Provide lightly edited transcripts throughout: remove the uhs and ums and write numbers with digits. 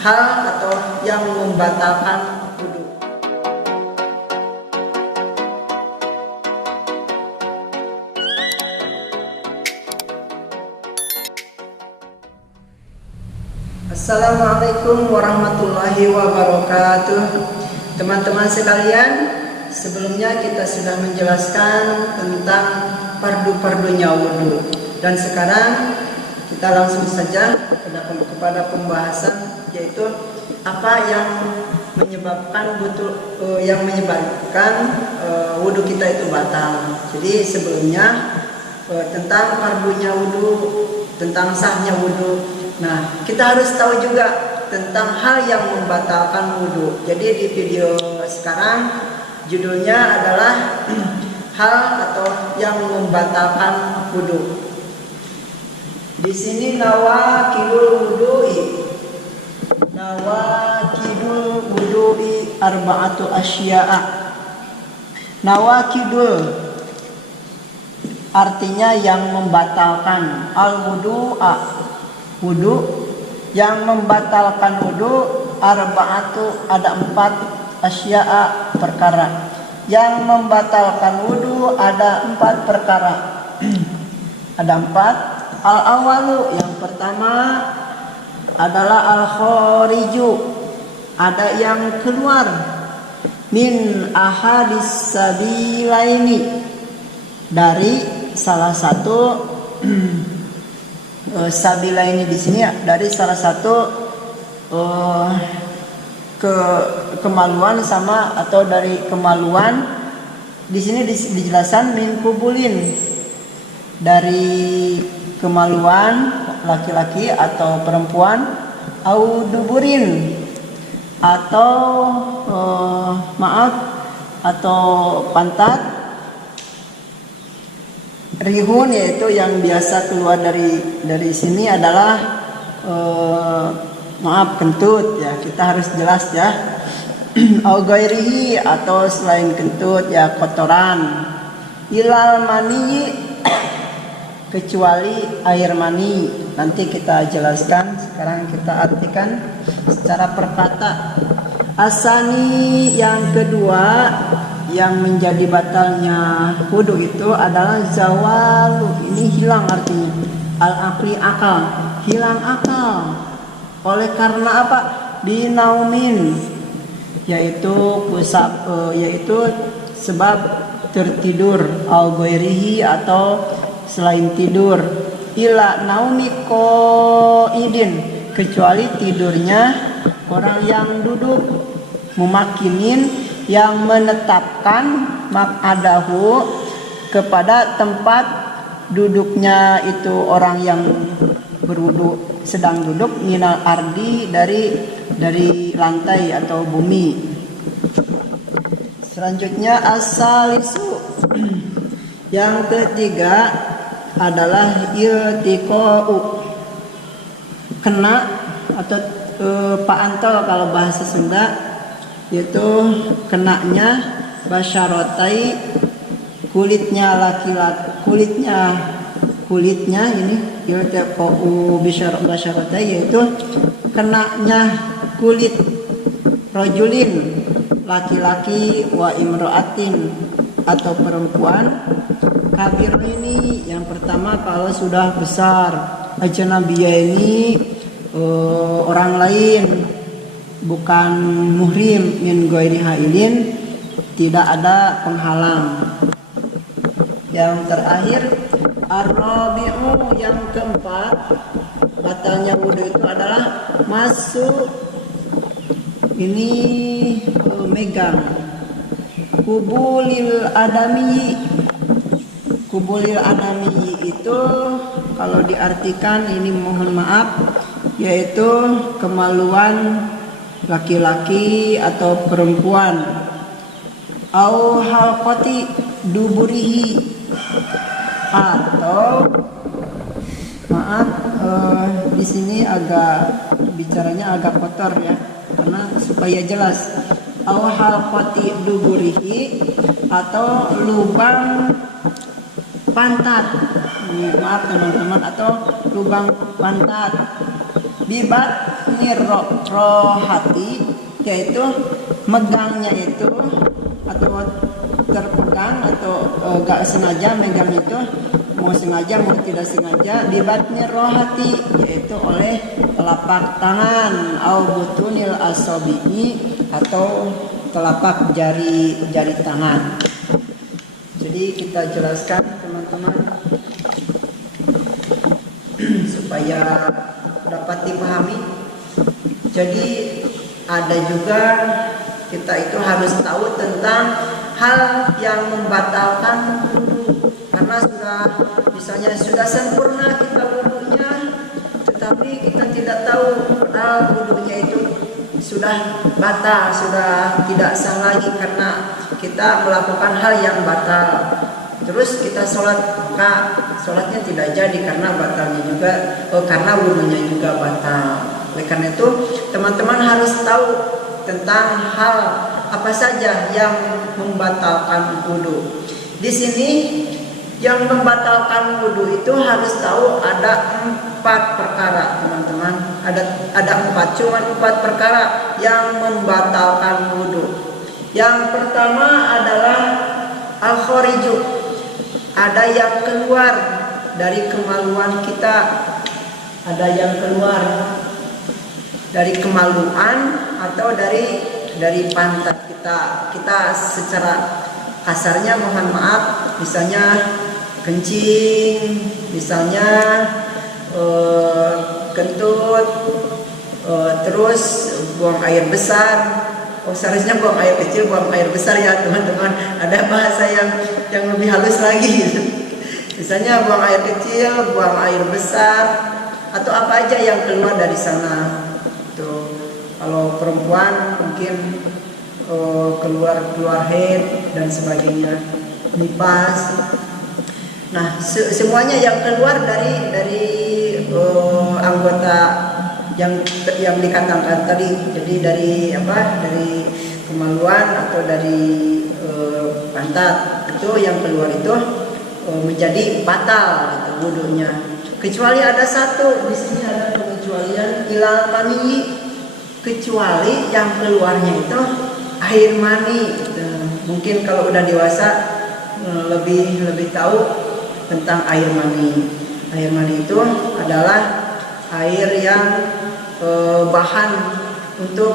hal atau yang membatalkan wudu. Assalamualaikum warahmatullahi wabarakatuh. Teman-teman sekalian, sebelumnya kita sudah menjelaskan tentang fardu-fardunya wudu, dan sekarang kita langsung saja kepada pembahasan, yaitu apa yang menyebabkan wudu kita itu batal. Jadi sebelumnya tentang fardunya wudu, tentang sahnya wudu. Nah, kita harus tahu juga tentang hal yang membatalkan wudu. Jadi di video sekarang judulnya adalah hal atau yang membatalkan wudu. Di sini nawaqidul wudu'i arba'atu asya'a. Nawaqidul artinya yang membatalkan, al-wudu'a wudu, yang membatalkan wudu, arba'atu ada 4, asya'a perkara. Yang membatalkan wudu ada 4 perkara. Ada 4. Al-awalu, yang pertama adalah al-khariju, ada yang keluar, min ahadis sabilaini, dari salah satu sabila ini di sini ya, dari salah satu kemaluan sama atau dari kemaluan. Di sini dijelaskan min kubulin, dari kemaluan laki-laki atau perempuan, au duburin atau atau pantat. Rihun, yaitu yang biasa keluar dari sini adalah kentut ya, kita harus jelas ya. Au ghairihi, atau selain kentut ya, kotoran. Ilal mani, kecuali air mani. Nanti kita jelaskan, sekarang kita artikan secara perkata. Asani, yang kedua yang menjadi batalnya wudu itu adalah zawalu, ini hilang artinya, al-aqli, akal, hilang akal. Oleh karena apa? Binaumin, yaitu sebab tertidur, au ghairihi atau selain tidur. Ila naumi qaidin, kecuali tidurnya orang yang duduk, mumakinin, yang menetapkan mak'adahu, kepada tempat duduknya itu orang yang berwudu sedang duduk, minal ardi, dari lantai atau bumi. Selanjutnya asalisu, yang ketiga adalah iltiqa'u, kena atau paantol kalau bahasa Sunda, yaitu kenanya basyarotai, kulitnya laki-laki, kulitnya ini iltiqa'u basyarotai, yaitu kenanya kulit rajulin, laki-laki, wa imro'atin atau perempuan, kabir ini yang pertama kalau sudah besar, ajnabiyah ini orang lain, bukan muhrim, min ghairi hailin, tidak ada penghalang. Yang terakhir ar-rabi'u, yang keempat batalnya wudu itu adalah masuk, ini megang, kubulil adami. Kubulil adami itu kalau diartikan, ini mohon maaf, yaitu kemaluan laki-laki atau perempuan. Au halqati duburihi, atau di sini agak bicaranya agak kotor ya, karena supaya jelas. Au halqati duburihi, atau lubang pantat. Maaf teman-teman, atau lubang pantat. Bibat rohati, yaitu megangnya itu atau terpegang atau gak sengaja megang itu, mau sengaja mau tidak sengaja, bibatnya rohati, yaitu oleh telapak tangan, au butunil asobi'i, atau telapak jari tangan. Jadi kita jelaskan teman-teman supaya dapat dipahami. Jadi ada juga kita itu harus tahu tentang hal yang membatalkan wudu, karena misalnya sudah sempurna kita wudunya, tetapi kita tidak tahu wudunya itu sudah batal, sudah tidak sah lagi karena kita melakukan hal yang batal. Terus kita sholat, maka sholatnya tidak jadi karena batalnya juga, karena wudunya juga batal. Oleh karena itu teman-teman harus tahu tentang hal apa saja yang membatalkan wudu. Di sini yang membatalkan wudu itu harus tahu ada 4 perkara, teman-teman. Ada 4, cuma 4 perkara yang membatalkan wudu. Yang pertama adalah al-khariju. Ada yang keluar dari kemaluan kita, ada yang keluar dari kemaluan atau dari pantat kita. Kita secara kasarnya mohon maaf, misalnya kencing, misalnya kentut, terus buang air besar. Seharusnya buang air kecil, buang air besar ya teman-teman. Ada bahasa yang lebih halus lagi. Misalnya buang air kecil, buang air besar, atau apa aja yang keluar dari sana. Tuh, kalau perempuan mungkin keluar haid dan sebagainya, nipas. Nah, semuanya yang keluar dari anggota yang dikatakan tadi, jadi dari kemaluan atau dari pantat, itu yang keluar itu menjadi batal gitu, wudunya. Kecuali ada satu, di sini ada pengecualian ilal mani, kecuali yang keluarnya itu air mani. Mungkin kalau udah dewasa lebih tahu tentang air mani. Air mani itu adalah air yang bahan untuk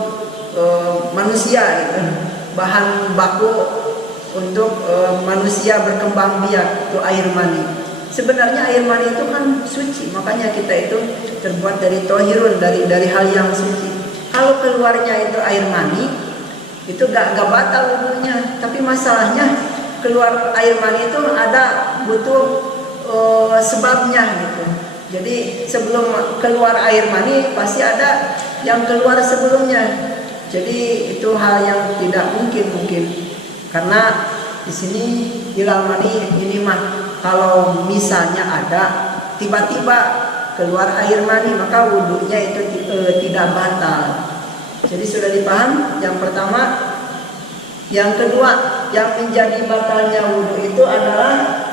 manusia gitu. Bahan baku untuk manusia berkembang biak, itu air mani. Sebenarnya air mani itu kan suci, makanya kita itu terbuat dari tohirun, dari hal yang suci. Kalau keluarnya itu air mani, itu gak batal wudunya. Tapi masalahnya keluar air mani itu butuh sebabnya gitu. Jadi sebelum keluar air mani pasti ada yang keluar sebelumnya. Jadi itu hal yang tidak mungkin karena di sini ilal mani ini mah kalau misalnya ada tiba-tiba keluar air mani maka wudunya itu tidak batal. Jadi sudah dipaham yang pertama. Yang kedua, yang menjadi batalnya wudu itu adalah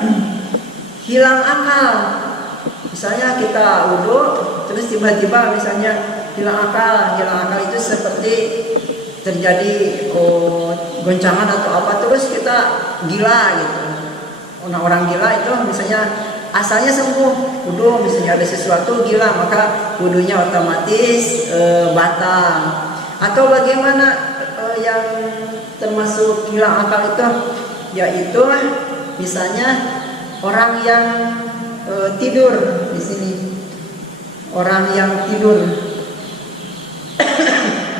hilang akal. Misalnya kita wudu terus tiba-tiba misalnya hilang akal itu seperti terjadi goncangan atau apa, terus kita gila gitu. Orang gila itu misalnya asalnya sembuh, wudu misalnya ada sesuatu gila maka wudunya otomatis batal. Atau bagaimana yang termasuk hilang akal itu, yaitu misalnya orang yang tidur di sini, orang yang tidur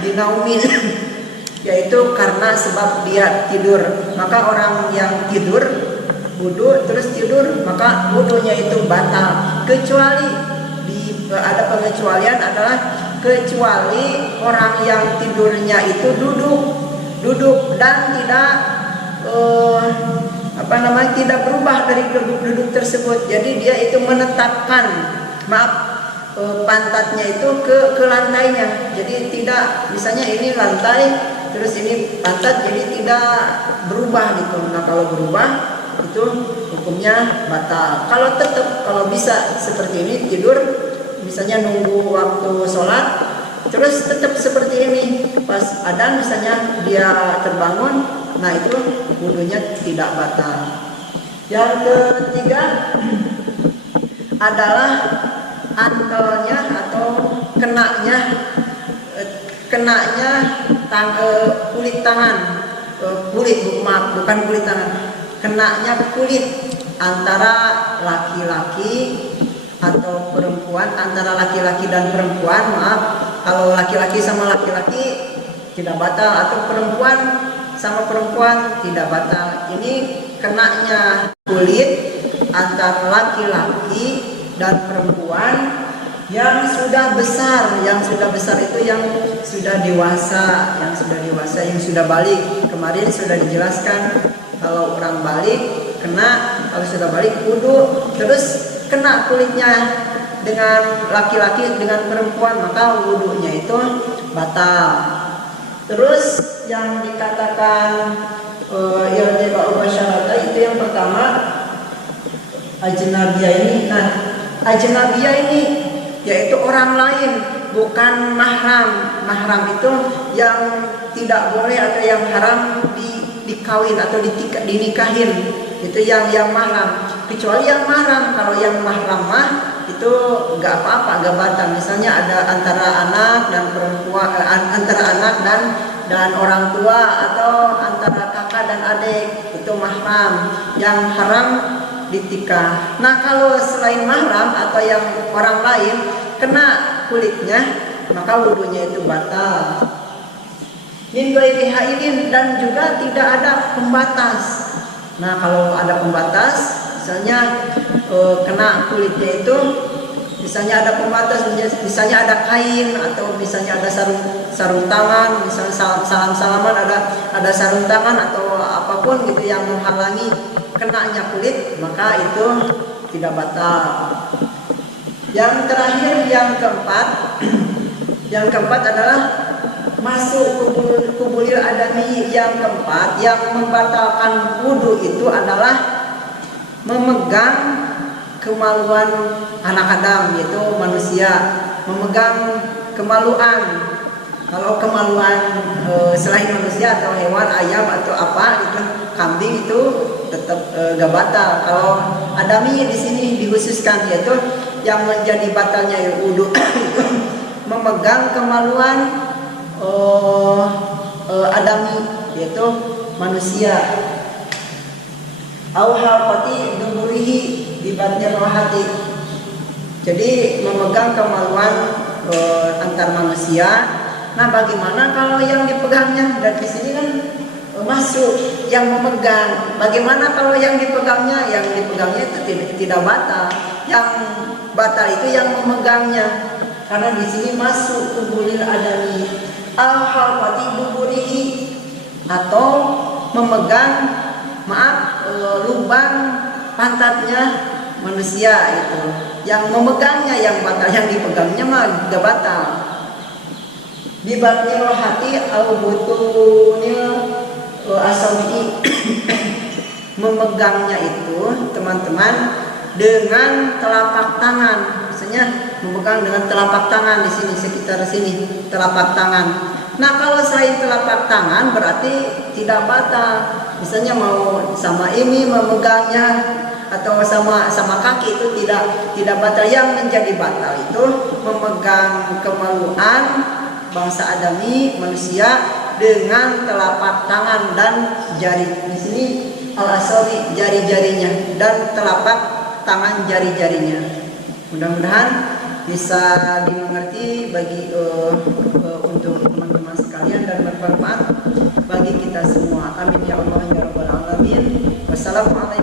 binaumin, yaitu karena sebab dia tidur, maka orang yang tidur wudu terus tidur maka wudunya itu batal. Kecuali ada pengecualian adalah kecuali orang yang tidurnya itu duduk dan tidak tidak berubah dari duduk tersebut. Jadi dia itu menetapkan pantatnya itu ke lantainya. Jadi tidak, misalnya ini lantai terus ini pantat, jadi tidak berubah gitu. Nah kalau berubah itu hukumnya batal. Kalau bisa seperti ini tidur misalnya nunggu waktu sholat, terus tetap seperti ini. Pas adzan misalnya dia terbangun, nah itu wudunya tidak batal. Yang ketiga adalah antelnya atau kenanya kulit tangan, bukan kulit tangan, kenanya kulit antara laki-laki atau perempuan, antara laki-laki dan perempuan, maaf, kalau laki-laki sama laki-laki tidak batal, atau perempuan sama perempuan tidak batal. Ini kenanya kulit antara laki-laki dan perempuan yang sudah besar. Yang sudah besar itu yang sudah dewasa, yang sudah balik. Kemarin sudah dijelaskan kalau orang balik kena, kalau sudah balik wudu, terus kena kulitnya dengan laki-laki dengan perempuan, maka wudunya itu batal. Terus yang dikatakan itu yang pertama ajnabiyah ini. Nah, ajnabiyah ini yaitu orang lain, bukan mahram. Mahram itu yang tidak boleh atau yang haram dikawin atau dinikahin, itu yang mahram. Kecuali yang mahram. Kalau yang mahram mah itu nggak apa-apa, nggak batal. Misalnya ada antara anak dan perempuan, antara anak dan orang tua, atau antara kakak dan adik, itu mahram. Yang haram ditikah. Nah, kalau selain mahram atau yang orang lain kena kulitnya, maka wudunya itu batal. Min ghairi haidin, dan juga tidak ada pembatas. Nah, kalau ada pembatas, misalnya kena kulitnya itu, misalnya ada pembatas, misalnya ada kain, atau misalnya ada sarung tangan, misalnya salam-salaman ada sarung tangan atau apapun gitu yang menghalangi kenanya kulit, maka itu tidak batal. Yang terakhir, yang keempat adalah masuk kubulil adami. Yang keempat yang membatalkan wudu itu adalah memegang kemaluan anak Adam, yaitu manusia, memegang kemaluan. Kalau kemaluan selain manusia atau hewan, ayam atau apa itu, kambing, itu tetap gak batal. Kalau adami di sini dikhususkan, yaitu yang menjadi batalnya wudu memegang kemaluan adami, yaitu manusia. Au halqati duburihi di batni rohati. Jadi memegang kemaluan antar manusia. Nah, bagaimana kalau yang dipegangnya? Dan di sini kan masuk yang memegang. Bagaimana kalau yang dipegangnya? Yang dipegangnya itu tidak batal. Yang batal itu yang memegangnya. Karena di sini masuk kubulil adami. Al halqati duburihi, atau memegang, lubang pantatnya manusia itu. Yang memegangnya yang batal, yang dipegangnya mah tidak batal. Di batni rohati au butunil asawi. Memegangnya itu, teman-teman, dengan telapak tangan. Misalnya memegang dengan telapak tangan di sini, sekitar sini, telapak tangan. Nah, kalau selain telapak tangan berarti tidak batal. Misalnya mau sama ini memegangnya, atau sama kaki, itu tidak batal. Yang menjadi batal itu memegang kemaluan bangsa adami, manusia, dengan telapak tangan dan jari. Di sini al-asabi, jari-jarinya, dan telapak tangan jari-jarinya. Mudah-mudahan bisa dimengerti bagi untuk teman-teman sekalian dan bermanfaat bagi kita semua. Amin ya Allah ya rabbal alamin. Wassalamualaikum